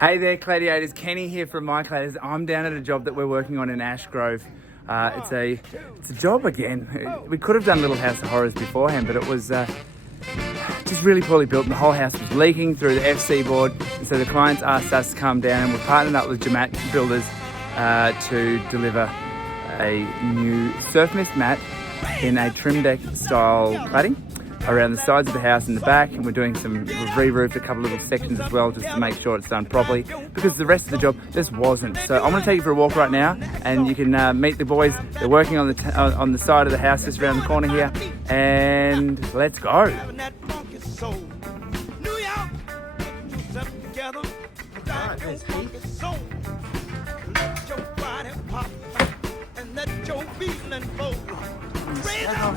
Hey there, Gladiators. Kenny here from My Cladders. I'm down at a job that we're working on in ASHGROVE. It's a job again. We could have done Little House of Horrors beforehand, but it was just really poorly built, and the whole house was leaking through the FC board. And so the clients asked us to come down, and we're partnered up with Jamat Builders to deliver a new SurfMist mat in a trim deck style cladding around the sides of the house and the back, and we've re-roofed a couple of little sections as well just to make sure it's done properly, because the rest of the job just wasn't. So I'm going to take you for a walk right now, and you can meet the boys. They're working on the side of the house just around the corner here, and let's go.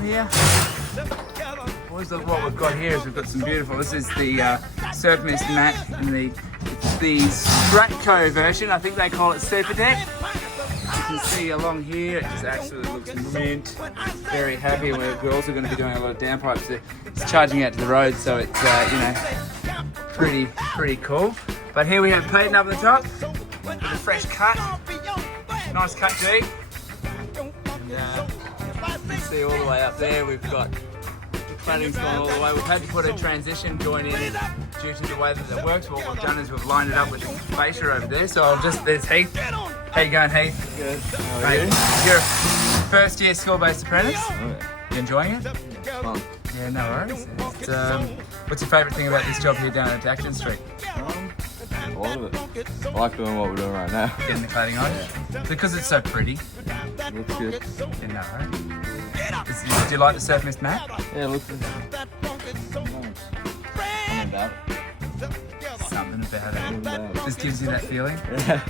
Here. Boys, look what we've got here is we've got some beautiful, this is the SurfMist mat in the Stratco version. I think they call it Super Deck. You can see along here, it just absolutely looks mint. Very happy. We're also going to be doing a lot of downpipes. It's charging out to the road, so it's pretty cool. But here we have Peyton up at the top with a fresh cut. Nice cut, G. And, you can see all the way up there, we've got the cladding's gone all the way. We've had to put a transition joint in due to the way that it works. What we've done is we've lined it up with the fascia over there. So there's Heath. How you going, Heath? Good. How are you? You're a first year school-based apprentice. Oh, yeah. You enjoying it? Fun. Yeah, no worries. What's your favourite thing about this job here down at Acton Street? A lot of it. I like doing what we're doing right now. Getting the cladding on? Yeah. Because it's so pretty. Looks good. Yeah, no worries. Do you like the SurfMist mat? Yeah, it looks good. Something about it. Something about it. About it. Just gives you that feeling. Yeah.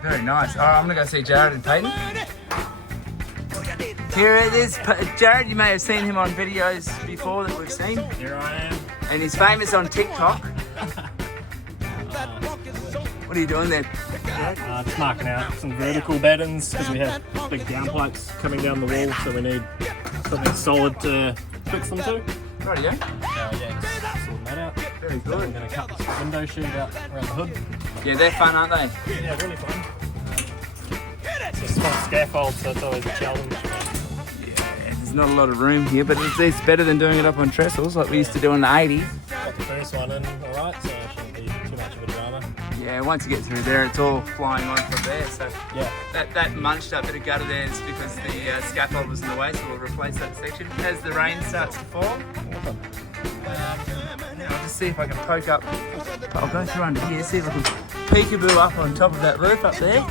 Very nice. All right, I'm going to go see Jared and Peyton. Here it is. Jared, you may have seen him on videos before that we've seen. Here I am. And he's famous on TikTok. What are you doing there? Just marking out some vertical battens because we have big downpipes coming down the wall, so we need something solid to fix them to. Right, yeah. Yeah, just sorting that out. Very I'm good. going to cut this window sheet out around the hood. Yeah, they're fun, aren't they? Yeah, really fun. It's a small scaffold, so it's always a challenge. Yeah, there's not a lot of room here, but it's better than doing it up on trestles like we used to do in the 80s. Got the first one in alright, so it shouldn't be too much of a drama. Yeah, once you get through there, it's all flying on from there. So Yeah. that munched up bit of gutter there is because the scaffold was in the way, so we'll replace that section as the rain starts to fall. Awesome. I'll just see if I can poke up. I'll go through under here, see if I can peekaboo up on top of that roof up there.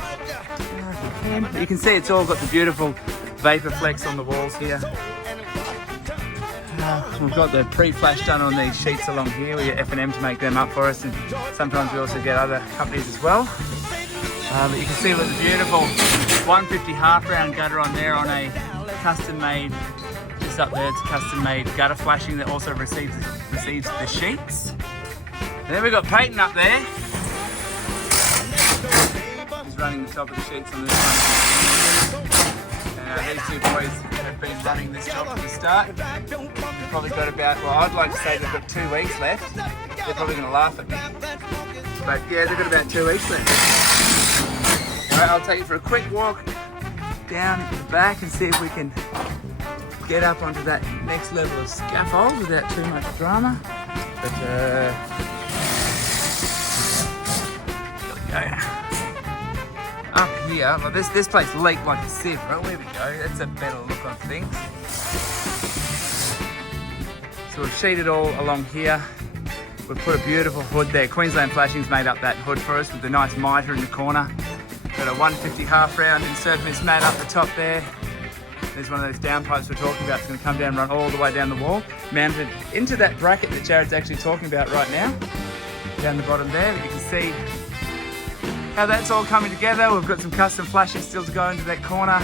You can see it's all got the beautiful vapor flecks on the walls here. We've got the pre-flash done on these sheets along here. We get F&M to make them up for us, and sometimes we also get other companies as well. But you can see with the beautiful 150 half round gutter on there on a custom made, just up there, it's a custom made gutter flashing that also receives the sheets. And then we've got Peyton up there. He's running the top of the sheets on this one. These two boys have been running this job from the start. They've probably got about, well, I'd like to say they've got 2 weeks left. They're probably going to laugh at me. But yeah, they've got about 2 weeks left. Alright, I'll take you for a quick walk down at the back and see if we can get up onto that next level of scaffold without too much drama. But here we go. Up here, well, this place leaked like a sieve, right? There we go, that's a better look on things. So we've sheeted all along here. We've put a beautiful hood there. Queensland Flashing's made up that hood for us with the nice mitre in the corner. Got a 150 half round in SurfMist mat up the top there. There's one of those downpipes we're talking about. It's going to come down and run all the way down the wall, mounted into that bracket that Jared's actually talking about right now. Down the bottom there, but you can see how that's all coming together. We've got some custom flashing still to go into that corner.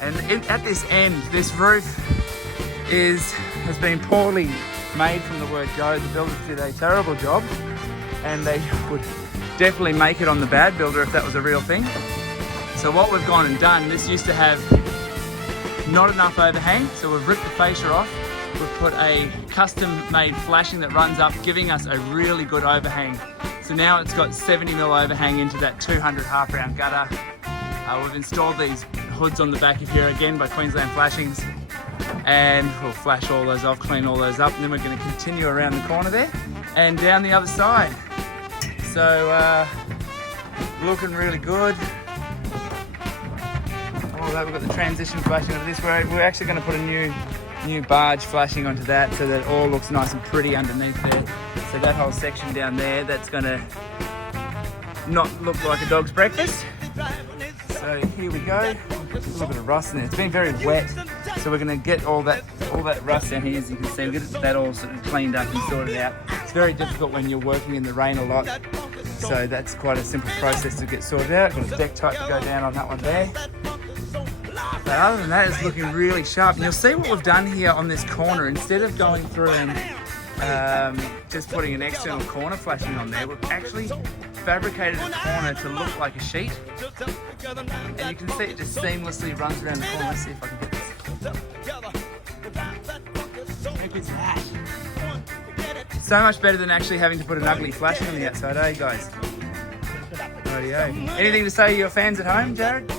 And at this end, this roof has been poorly made from the word go. The builders did a terrible job, and they would definitely make it on the bad builder if that was a real thing. So what we've gone and done, this used to have not enough overhang, so we've ripped the fascia off. We've put a custom made flashing that runs up, giving us a really good overhang. So now it's got 70mm overhang into that 200 half-round gutter. We've installed these hoods on the back of here again by Queensland Flashings, and we'll flash all those off, clean all those up, and then we're going to continue around the corner there and down the other side. So looking really good. All that, we've got the transition flashing onto this. We're actually going to put a new barge flashing onto that so that it all looks nice and pretty underneath there. So that whole section down there, that's going to not look like a dog's breakfast. So here we go. A little bit of rust in there. It's been very wet, so we're going to get all that rust down here, as you can see. We'll get that all sort of cleaned up and sorted out. It's very difficult when you're working in the rain a lot, so that's quite a simple process to get sorted out. Got a deck type to go down on that one there. But other than that, it's looking really sharp. And you'll see what we've done here on this corner. Instead of going through and just putting an external corner flashing on there, we've actually fabricated a corner to look like a sheet. And you can see it just seamlessly runs around the corner. Let's see if I can get this. How good's that? So much better than actually having to put an ugly flashing on the outside, guys? Rightio. Anything to say to your fans at home, Jared?